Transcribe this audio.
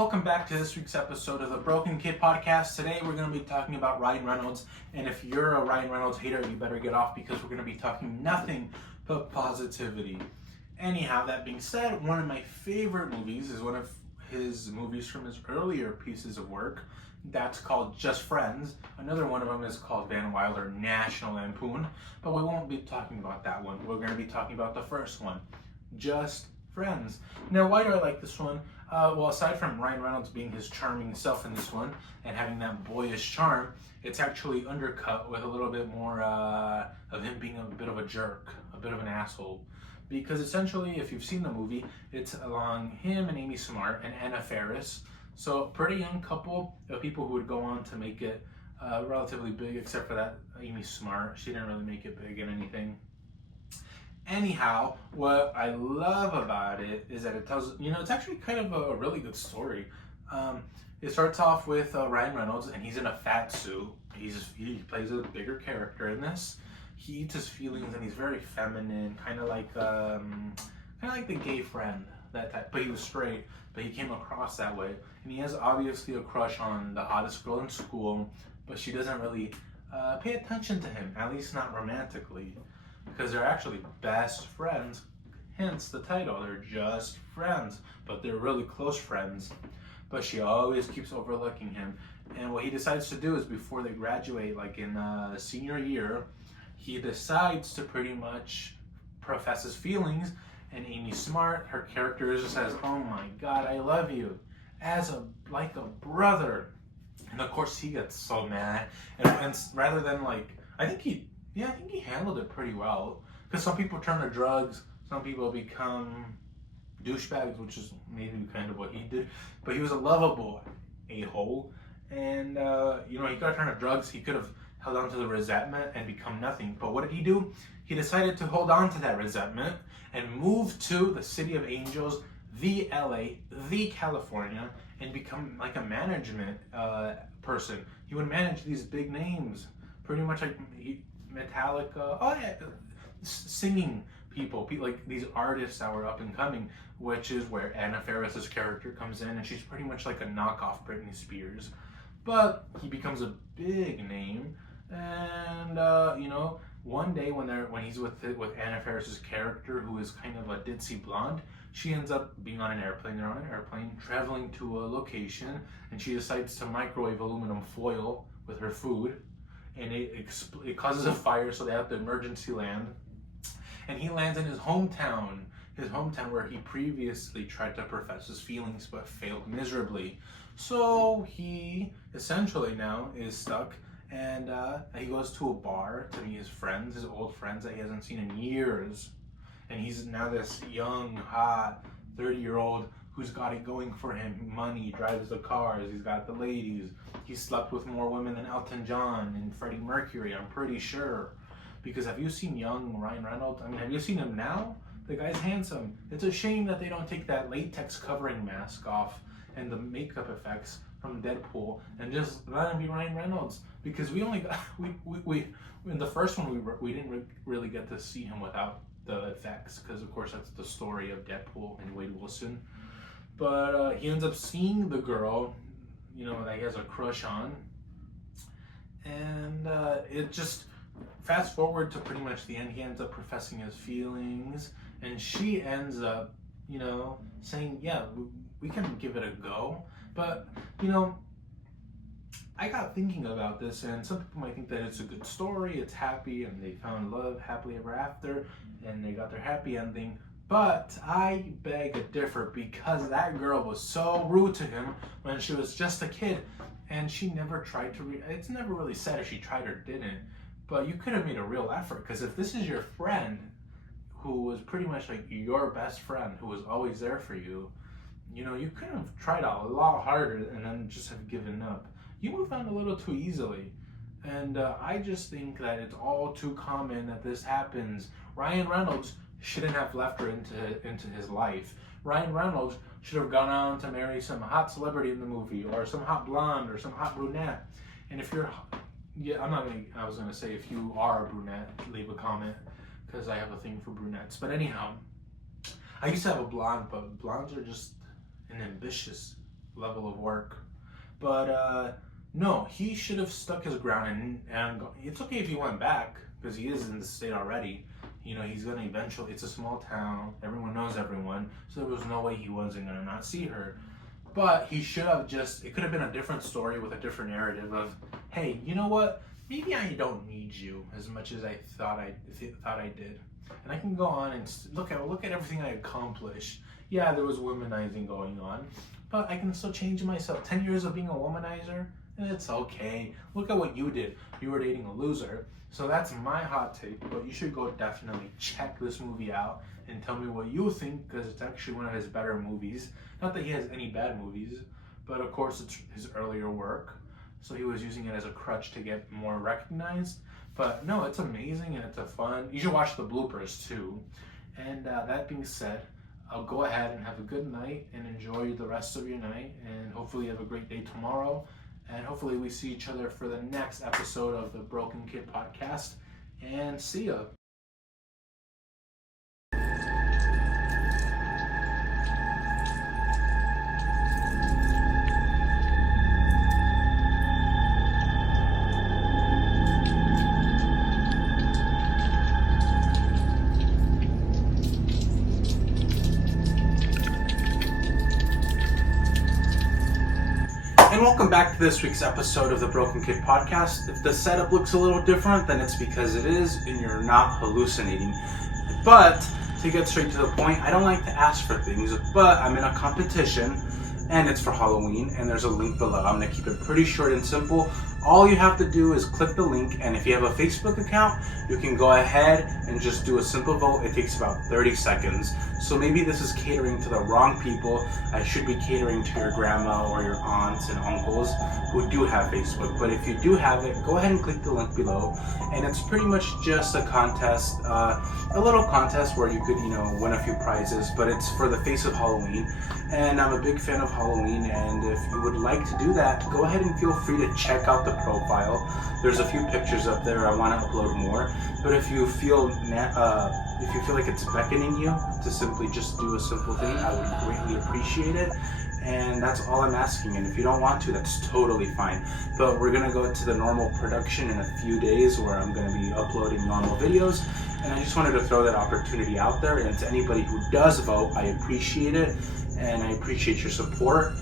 welcome back to this week's episode of the Broken Kid Podcast. Today we're going to be talking about Ryan Reynolds, and if you're a Ryan Reynolds hater, you better get off because we're going to be talking nothing but positivity. Anyhow, that being said, one of my favorite movies is one of his movies from his earlier pieces of work. That's called Just Friends. Another one of them is called Van Wilder National Lampoon, but we won't be talking about that one. We're going to be talking about the first one, Just Friends. Now, why do I like this one? Well, aside from Ryan Reynolds being his charming self in this one and having that boyish charm, it's actually undercut with a little bit more of him being a bit of a jerk, a bit of an asshole. Because essentially, if you've seen the movie, it's along him and Amy Smart and Anna Faris. So, pretty young couple of people who would go on to make it relatively big, except for that Amy Smart. She didn't really make it big in anything. Anyhow, what I love about it is that it tells, it's actually kind of a really good story. It starts off with Ryan Reynolds, and he's in a fat suit. He plays a bigger character in this. He eats his feelings, and he's very feminine, kind of like the gay friend, that type. But he was straight, but he came across that way. And he has obviously a crush on the hottest girl in school, but she doesn't really pay attention to him, at least not romantically. Because they're actually best friends, hence the title. They're just friends, but they're really close friends. But she always keeps overlooking him. And what he decides to do is before they graduate, like in senior year, he decides to pretty much profess his feelings. And Amy Smart, her character, just says, "Oh my God, I love you," like a brother. And of course, he gets so mad. And rather than I think he handled it pretty well. Because some people turn to drugs, some people become douchebags, which is maybe kind of what he did. But he was a lovable a-hole. And, he got to turn to drugs. He could have held on to the resentment and become nothing. But what did he do? He decided to hold on to that resentment and move to the City of Angels, the LA, the California, and become like a management person. He would manage these big names, pretty much like Metallica, singing people, like these artists that were up and coming, which is where Anna Faris's character comes in, and she's pretty much like a knockoff Britney Spears. But he becomes a big name, and one day when he's with Anna Faris's character, who is kind of a ditzy blonde, she ends up being on an airplane. They're on an airplane traveling to a location, and she decides to microwave aluminum foil with her food. And it causes a fire, so they have to emergency land. And he lands in his hometown where he previously tried to profess his feelings but failed miserably. So he essentially now is stuck, and he goes to a bar to meet his old friends that he hasn't seen in years. And he's now this young, hot, 30-year-old who's got it going for him. Money, drives the cars, he's got the ladies. He slept with more women than Elton John and Freddie Mercury, I'm pretty sure. Because have you seen young Ryan Reynolds? I mean, have you seen him now? The guy's handsome. It's a shame that they don't take that latex covering mask off and the makeup effects from Deadpool and just let him be Ryan Reynolds. Because we only got, we in the first one, we didn't really get to see him without the effects. Because, of course, that's the story of Deadpool and Wade Wilson. But he ends up seeing the girl, that he has a crush on. And it just, fast forward to pretty much the end, he ends up professing his feelings. And she ends up, saying, yeah, we can give it a go. But, I got thinking about this, and some people might think that it's a good story, it's happy, and they found love happily ever after, and they got their happy ending. But I beg to differ, because that girl was so rude to him when she was just a kid, and she never tried to it's never really said if she tried or didn't, but you could have made a real effort, because if this is your friend, who was pretty much like your best friend, who was always there for you, you could have tried a lot harder and then just have given up. You moved on a little too easily. And I just think that it's all too common that this happens. Ryan Reynolds shouldn't have left her into his life. Ryan Reynolds should have gone on to marry some hot celebrity in the movie, or some hot blonde, or some hot brunette. And if you're, I was gonna say if you are a brunette, leave a comment, because I have a thing for brunettes. But anyhow, I used to have a blonde, but blondes are just an ambitious level of work. But no, he should have stuck his ground, and it's okay if he went back because he is in the state already. You know, he's gonna eventually. It's a small town. Everyone knows everyone, so there was no way he wasn't gonna not see her. But he should have just. It could have been a different story with a different narrative of, hey, you know what? Maybe I don't need you as much as I thought I did, and I can go on and look at everything I accomplished. Yeah, there was womanizing going on, but I can still change myself. 10 years of being a womanizer, it's okay. Look at what you did. You were dating a loser. So that's my hot take, but you should go definitely check this movie out and tell me what you think, because it's actually one of his better movies. Not that he has any bad movies, but of course it's his earlier work. So he was using it as a crutch to get more recognized. But no, it's amazing and it's a fun. You should watch the bloopers too. And that being said, I'll go ahead and have a good night and enjoy the rest of your night. And hopefully you have a great day tomorrow. And hopefully we see each other for the next episode of the Broken Kid Podcast. And see ya. And welcome back to this week's episode of the Broken Kid Podcast. If the setup looks a little different, then it's because it is, and you're not hallucinating. But to get straight to the point, I don't like to ask for things, but I'm in a competition, and it's for Halloween, and there's a link below. I'm going to keep it pretty short and simple. All you have to do is click the link, and if you have a Facebook account, you can go ahead and just do a simple vote. It takes about 30 seconds. So maybe this is catering to the wrong people. I should be catering to your grandma or your aunts and uncles who do have Facebook. But if you do have it, go ahead and click the link below. And it's pretty much just a contest, a little contest where you could, win a few prizes. But it's for the face of Halloween. And I'm a big fan of Halloween. And if you would like to do that, go ahead and feel free to check out the profile. There's a few pictures up there. I want to upload more. But if you feel like it's beckoning you to simply just do a simple thing, I would greatly appreciate it. And that's all I'm asking. And if you don't want to, that's totally fine. But we're gonna go to the normal production in a few days where I'm gonna be uploading normal videos. And I just wanted to throw that opportunity out there. And to anybody who does vote, I appreciate it. And I appreciate your support.